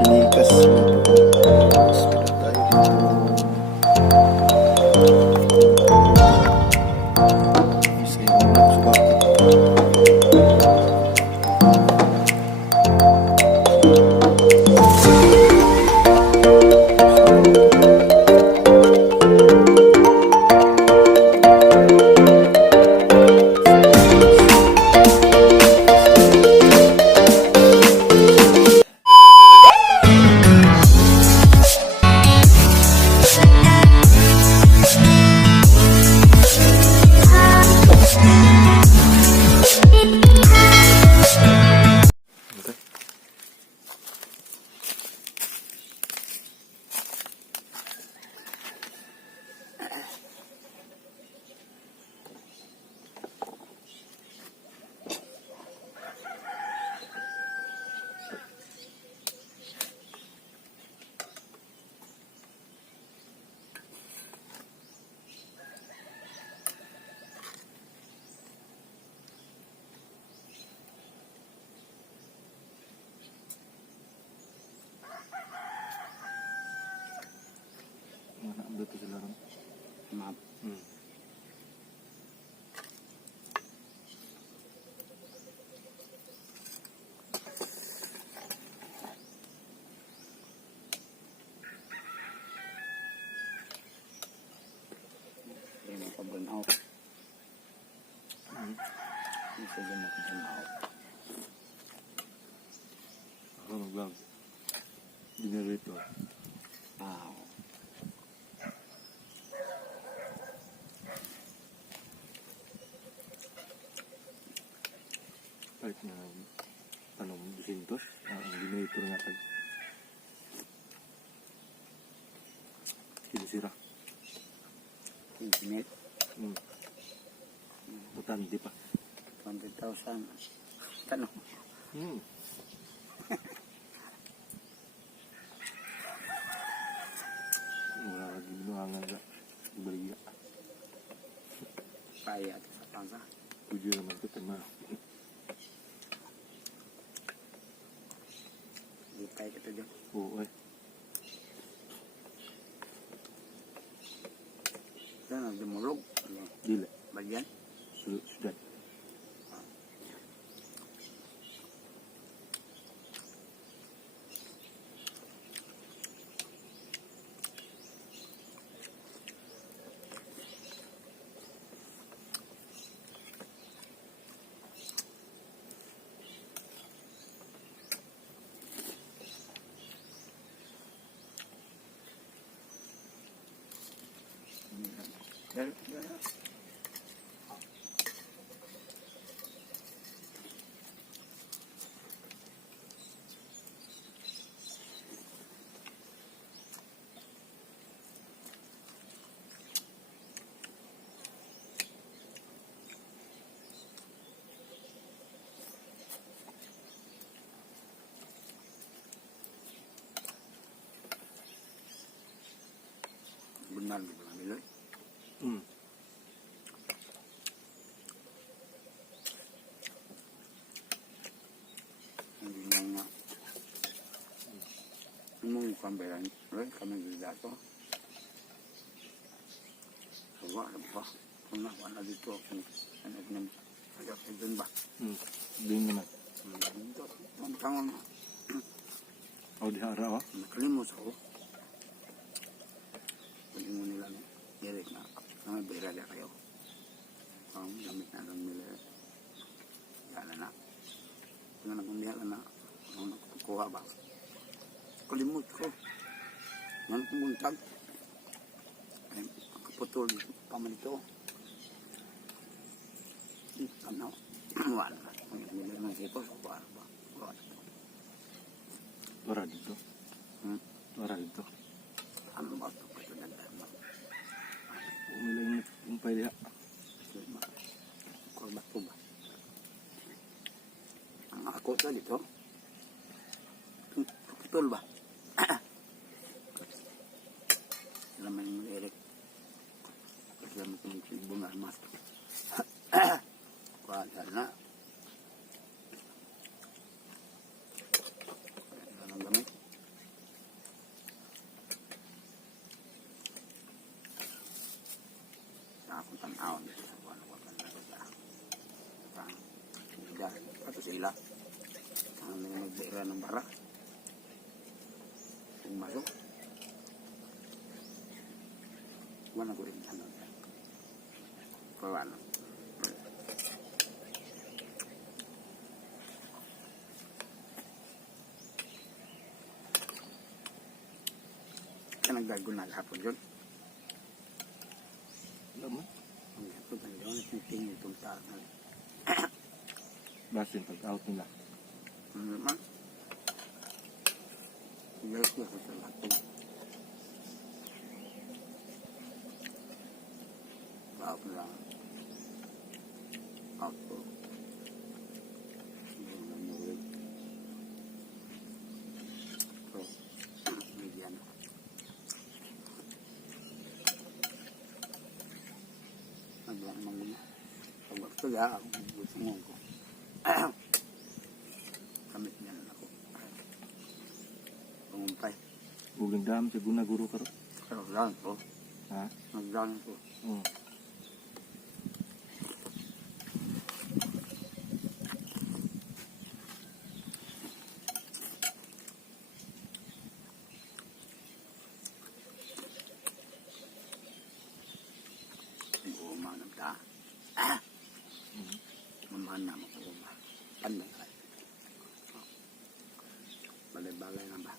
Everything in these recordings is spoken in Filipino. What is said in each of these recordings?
Pinikas na po. Tapos meron tayo dito. Isa yung nagsubak. Ano to sila ron? Map. Ini pabanaw. Isa din ako pabanaw. Ako mag-vlog. Generator. Wow. Kahit na tanong 200, ang generator nga tag sira. Internet. Butandi pa. 20,000. Tanong. Wala lagi binuangan ka. Ibaliya. Kaya ito sa pangsa. Tujuh naman ito tema. Kaya kita dyan. Oo eh. Yan ang dumulog. Dila. Bagyan. Sudah. Benar di bulan Miloy. Hindi na mong kambayan, kami dito. Sawa na ba? Kung wala dito, anak naman. Agak doon ba? Doon naman. Dito, ang tangon. O di hara wa? Nakalimos ako. Pwede mo nila na. Eric na. May bera na kayo. Ang gamit na lang nila. Yan na. Kung nakumihala na. Ang nakukuha ba? Kalimut ko. Ngayon kumuntag. Ay, kaputol. Pamanito. Ano? Wala. Ang nila ng sipos. Wala ba? Wala. Wala dito. Wala dito. Ano ba ito? Ito na tayo. Umilang yung pwede ha. Korbat po ba? Ang ako sa dito. Kaputol ba? Laman yung Eric. Kasama ko ng silbong armas. Kuha na. Aon ko ano ko sa udah atau sila ang nagdira ng bara kung masuk wala ko rin ano kawan ka nagdagunag hapon yun Alam mo? ang hapon ang yun tingin itong taon Basin pag-out nila. naman yes ko sa lahat out lang out po median agak mangga pag waktu ya ako gusto ko kamit niya na ako pangumpay Uling dam sa guna guru karo. pero lang po Ha? nagdaan po Oh. guma nagda mamahan na ako guma panday balay-balay na ba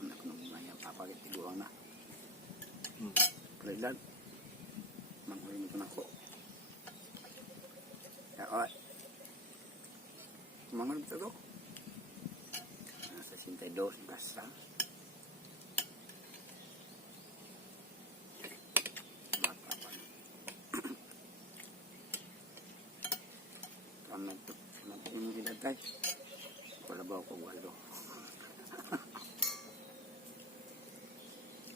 anak nung maya papagit tiguang na Predan manghuling ko na ko ya oy mangulim ito ko nasa 62 basta bata pa kami ito nagpinong kinatay wala ba ako walo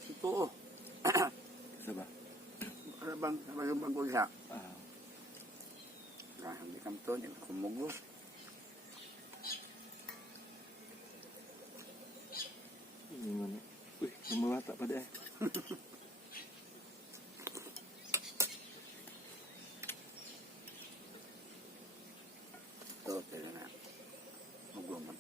ito Isa ba? para bang bagong siya Ah. hindi kami ito hindi kumugos Yung ano. Uy, namawata pa di eh. ito talaga na magulong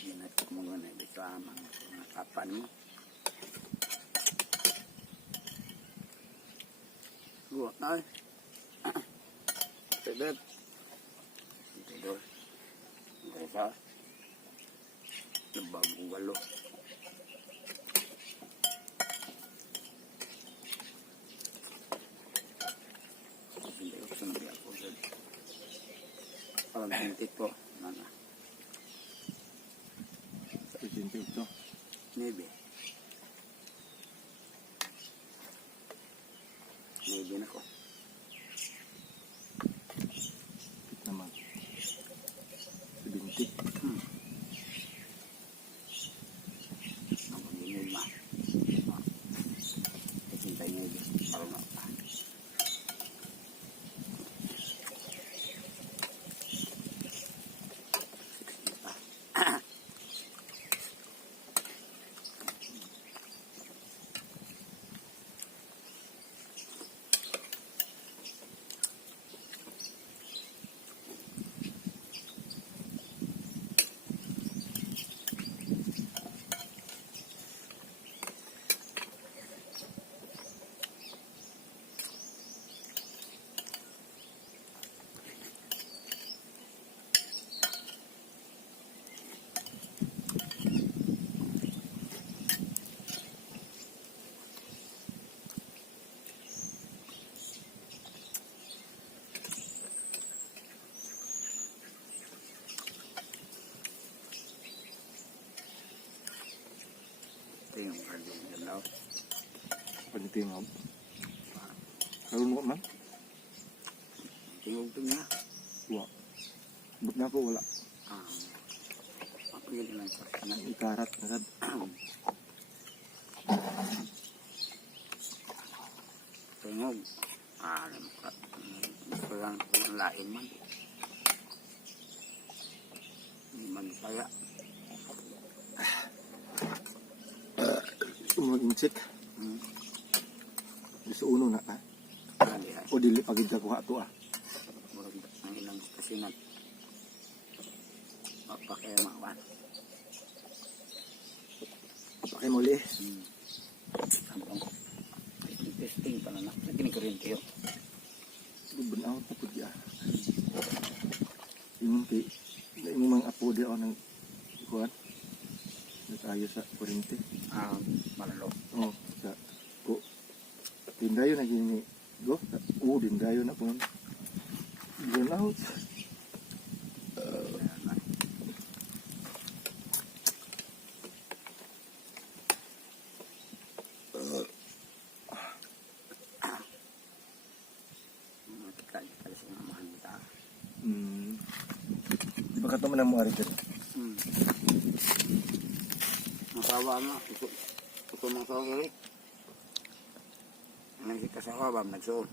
Ingat mo nga na dito amang mga kapan mo. Guwak na eh. Tibet. Tidur. Hindi sa. Lebam walo. Hindi ko sinabi ako. Parang hintit po. Nana. Presidente ito. Maybe. Maybe na ko. Kit naman. 70. Ang pag-inig ma. Kasintay maybe. Parang na pa. Ito yung kardong galaw. Pagtingog. Karun mo man? Tingog ito niya. Wa. Ba't na ako wala? Ako Pagili lang sa kanan. ikarat na sad. Tingog. Gusto lang kung lain man. Hindi man kaya. Mag-insik. Gusto uno na ka. Hindi ay. O dili pagid ka kuha to ah. Murag ang ilang kasinat. Papakaya makawan. Pakay mo li. Tampang. Testing pa na na. Nagkinikuryente yun. Burn out na pud ya. Ingon kay imong mga apo di ako nang kuan. Natayo sa kurente. Malalo. Oh, sa ko. Dindayo na gini. Go. Dindayo na po. Burn out. Ayan na. Matikali sa mga mahal nita. Di ba ka naman ang mga rin? Masawa na. Ito mga sawa Eric. Nagsikasama ba? Nagsuot.